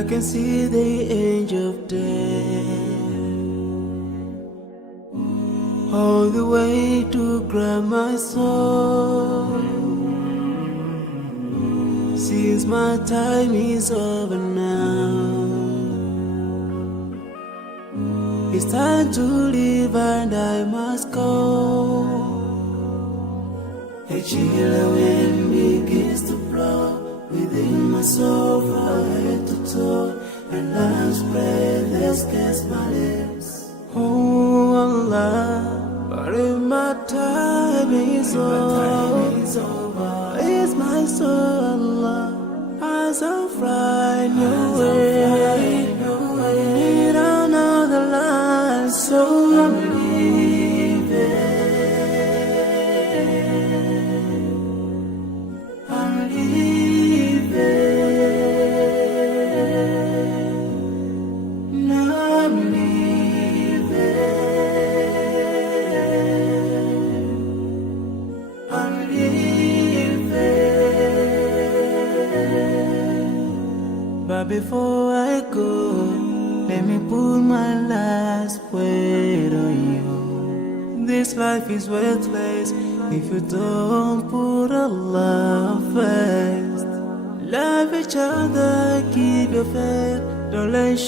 I can see the angel of death all the way to grab my soul. Since my time is over now, it's time to leave and I must go. A chill wind begins to blow within my soul from head to toe, and I'm spread against my lips. Oh Allah, but if my time is over, it's my soul, Allah, as I'm flying away. I need another life, so I'm leaving. I'm leaving. Now I'm leaving. I'm leaving. But before I go, let me put my last word on you. This life is worthless if you don't put Allah first. Love each other, keep your faith, don't let